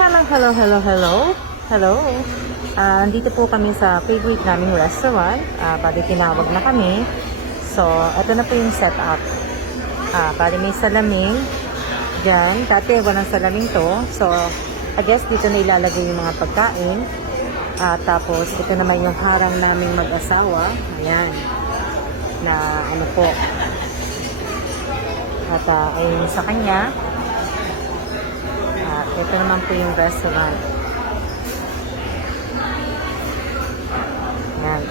Hello, hello, hello, hello. Hello. Andito po kami sa favorite naming restaurant. Bali tinawag na kami. So, ito na po yung setup. Bali may salamin. Diyan. Dati walang salamin to. So, I guess dito na ilalagay yung mga pagkain. Tapos, ito naman yung harang naming mag-asawa. Ayan. Na ano po. At ayun sa kanya. Ito naman po yung restaurant. Ayan.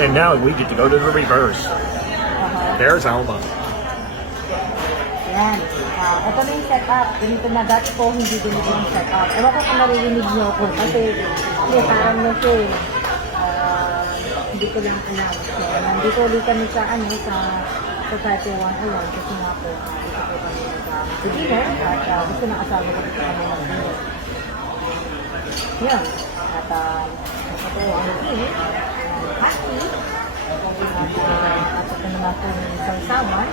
And now we get to go to the reverse. There's Alma. Ayan. Ito na yung setup. Ganito na dati po, hindi ganito yung setup. Ewan ko kung naririnig niyo ako. Kasi, parang na siya eh. Hindi ko lang alam. So, nandito ulit kami sa Society 101 kasi nga po, dito po kami nag-dinner at gusto ng asawa ko dito kami nag-dinner. Yan. At ito ang tea, hati, at ito naman po yung sausawan.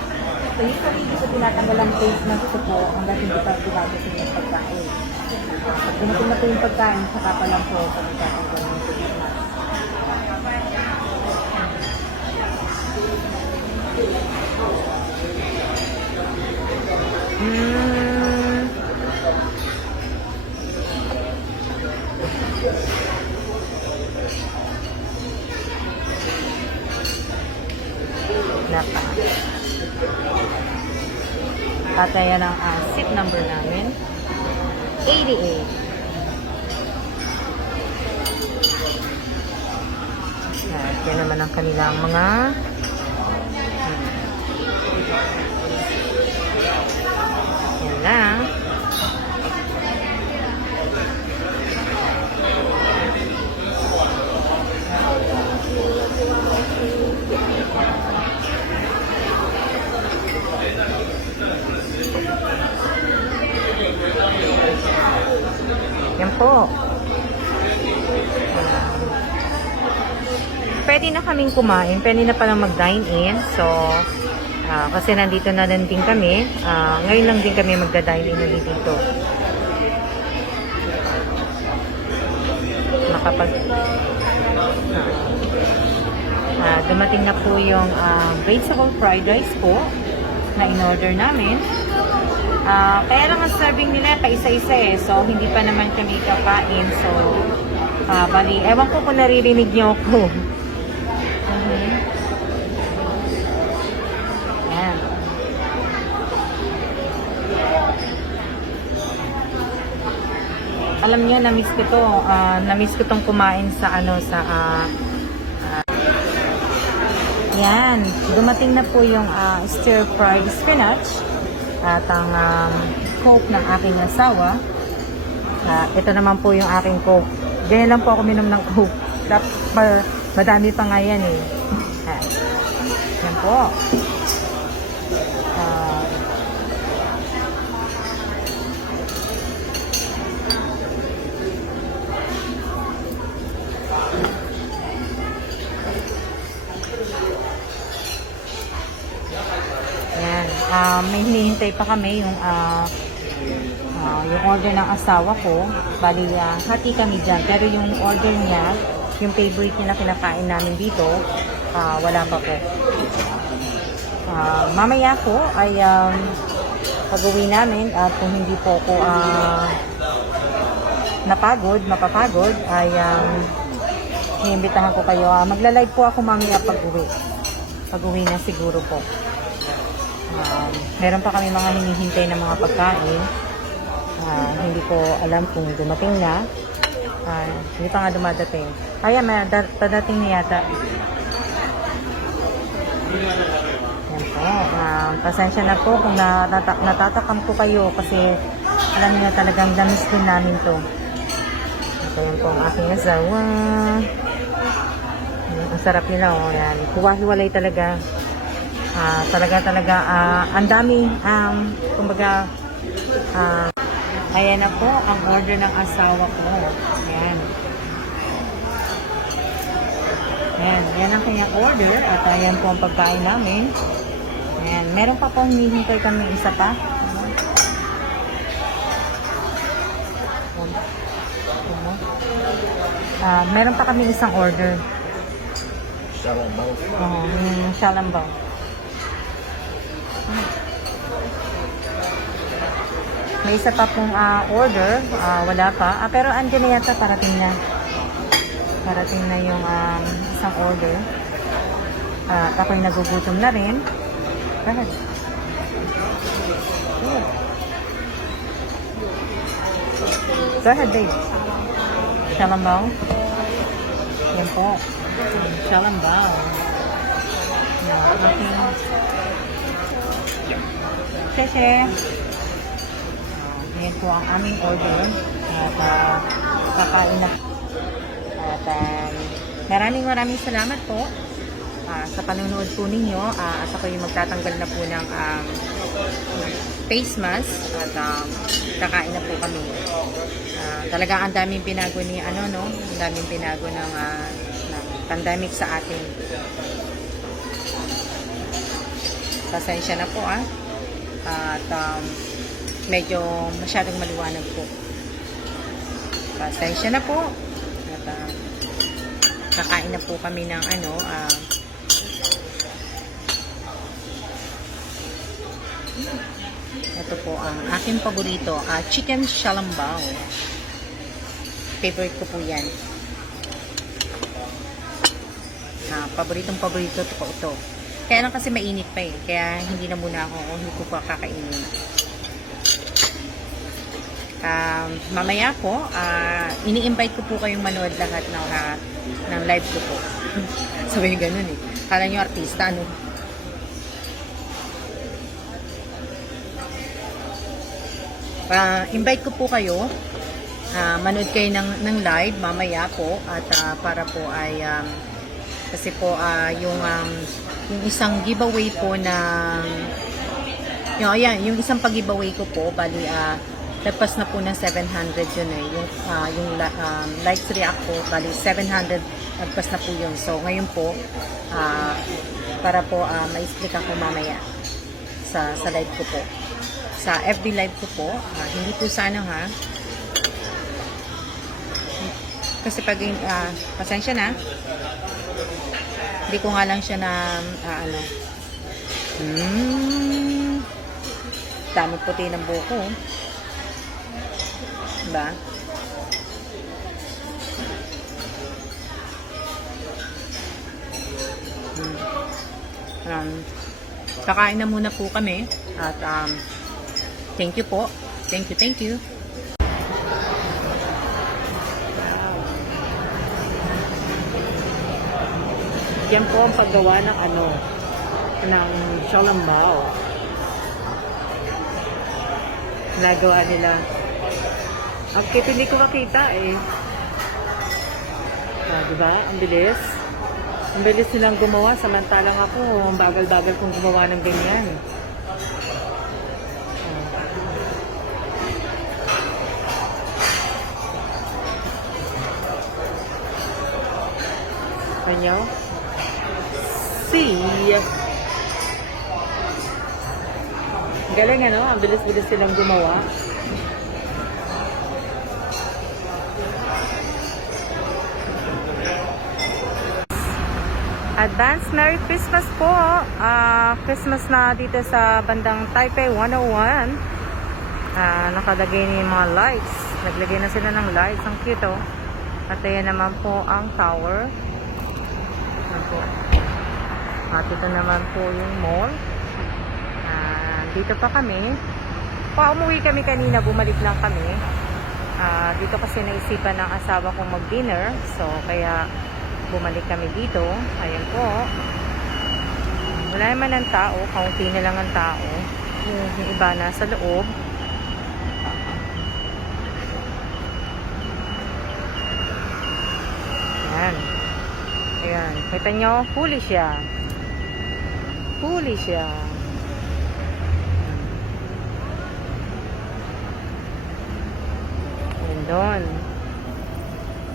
So, usually hindi ko tinatanggal ang taste na gusto po hanggang hindi pa ginagasin yung pagkain. Pag dumating na po yung pagkain, saka pa lang po kami tatanggal yung taste na. Napa. At ayan ang seat number namin. 88. Yan naman ang kanilang mga yan lang. Yan po. Pwede na kaming kumain. Pwede na palang mag-dine-in. So, kasi nandito na din kami. Ngayon lang din kami magda-dine-in ulit dito. Dumating na po yung vegetable fried rice po na in-order namin. Kaya lang ang serving nila pa isa-isa eh. So, hindi pa naman kami kakain. So, bali, ewan ko kung naririnig niyo ako. Ayan. Alam niyo, na-miss ko to. Na-miss ko tong kumain sa yan. Dumating na po yung stir-fried spinach. At ang Coke ng aking asawa. Ito naman po yung aking Coke. Ganyan lang po ako minom ng Coke. Madami pa nga yan eh. Yan po. May hinihintay pa kami yung order ng asawa ko. Bali, hati kami dyan. Pero yung order niya, yung favorite niya na kinakain namin dito, wala pa po. Mamaya po ay pag-uwi namin at kung hindi po ako mapapagod, ay iimbitahan ko kayo. Magla-live po ako mamaya pag-uwi. Pag-uwi na siguro po. Meron pa kami mga hinihintay na mga pagkain. Hindi ko alam kung dumating na. Hindi pa nga dumadating. Ayan, padating na yata. Yan po. Pasensya na po kung natatakam ko kayo kasi alam niyo talagang damis din namin to. Ito yan po ang aking asawa. Ang sarap nila. Yan. Huwa-hiwalay talaga. Ang dami, kumbaga, ayan na po ang order ng asawa ko. Ayan. Ayan, yan ang kanyang order at ayan po ang pagkain namin. Ayan, meron pa pong hinihintay kami isa pa. Meron pa kami isang order. Shalom. Yung Shalambao. May isa pa pong order. Wala pa. Pero andyan na yata, parating na. Parating na yung isang order. At ako'y nagugutom na rin. Go ahead. Go ahead, babe. Shalambao. Yan po. Shalambao. Sheshe. Yan po ang aming order. At kakain na. At maraming salamat po sa panunood po ninyo. At ako yung magtatanggal na po ng face mask. At kakain na po kami. Talaga ang daming pinago ni ang daming pinago ng pandemic sa atin. Pasensya na po at medyo masyadong maliwanag po. Pasensya na po at kakain na po kami ng ito po ang aking paborito, chicken shalambao. Favorite ko po yan. Paborito po ito. Kaya lang kasi mainit pa kaya hindi na muna hindi ko pa kakainin. Mamaya po, ini-invite ko po kayong manood lahat ng live ko po. Sabi ganun Kala nyo artista, invite ko po kayo. Manood kayo ng live mamaya po at para po ay kasi po yung isang giveaway po yung isang pag-giveaway ko po bali lagpas na po ng 700 yun yung likes react po bali 700 lagpas na po yun. So ngayon po para po ma-explain ko mamaya sa live ko po, sa FB live ko po, hindi po sana kasi pag pasensya na, hindi ko nga lang siya na dami puti ng buko, diba? Kakain na muna po kami at thank you po, thank you. Yan po ang paggawa ng ng shalambao. Nagawa nila. Okay, hindi ko makita diba? Ang bilis. Ang bilis nilang gumawa. Samantalang ako, ang bagal-bagal kong gumawa ng ganyan. Kanyo? Galing ang bilis-bilis silang gumawa. Advance Merry Christmas po. Christmas na dito sa bandang Taipei 101. Nakalagay na yung mga lights. Naglagay na sila ng lights. Ang cute At ayan naman po ang tower. At ito naman po yung mall. Dito pa kami. Umuwi kami kanina, bumalik lang kami. Dito kasi naisipan ng asawa kong mag-dinner. So, kaya bumalik kami dito. Ayan po. Wala naman ang tao. Kaunti na lang ang tao. Yung iba nasa loob. Ayan. Ayan. Kita nyo, huli siya. Huli siya. Ayan doon.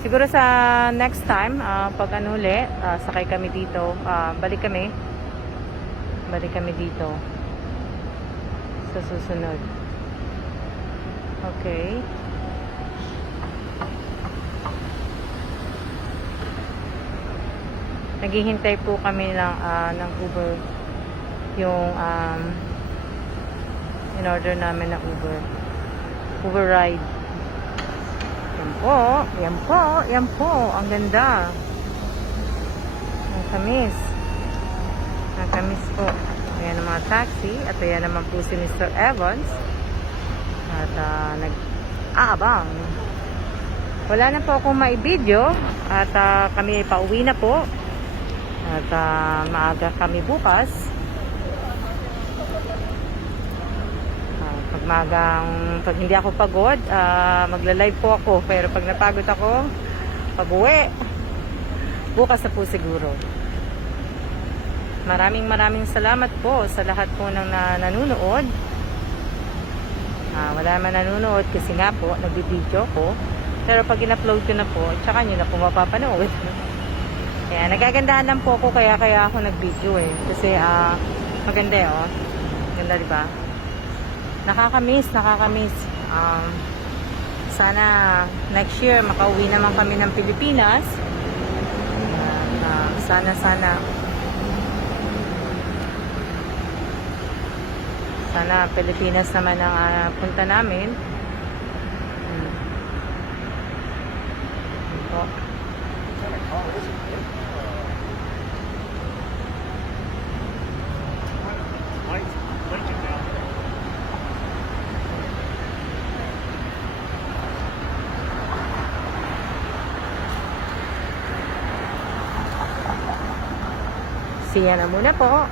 Siguro sa next time, pag ano uli, sakay kami dito, balik kami dito sa susunod. Okay. Naghihintay po kami ng Uber, yung in order namin na Uber ride. Yan po, ang ganda. Ang kamis po. Ayan ang mga taxi, at ayan naman po si Mr. Evans, at nag-aabang. Wala na po akong maibideo, at kami ay pauwi na po, at maaga kami bukas. Pag hindi ako pagod, magla-live po ako. Pero pag napagod ako, pag-uwi, bukas na po siguro. Maraming salamat po sa lahat po ng nanonood. Wala man nanonood kasi nga po, nagbibideo ko. Pero pag in-upload ko na po, tsaka nyo na po mapapanood. Kaya nagagandahan lang po ako, kaya ako nag-video eh. Kasi maganda oh. Ganda diba? Nakakamiss. Sana next year makauwi naman kami ng Pilipinas. Sana Pilipinas naman ang punta namin. Po. Siya na muna po.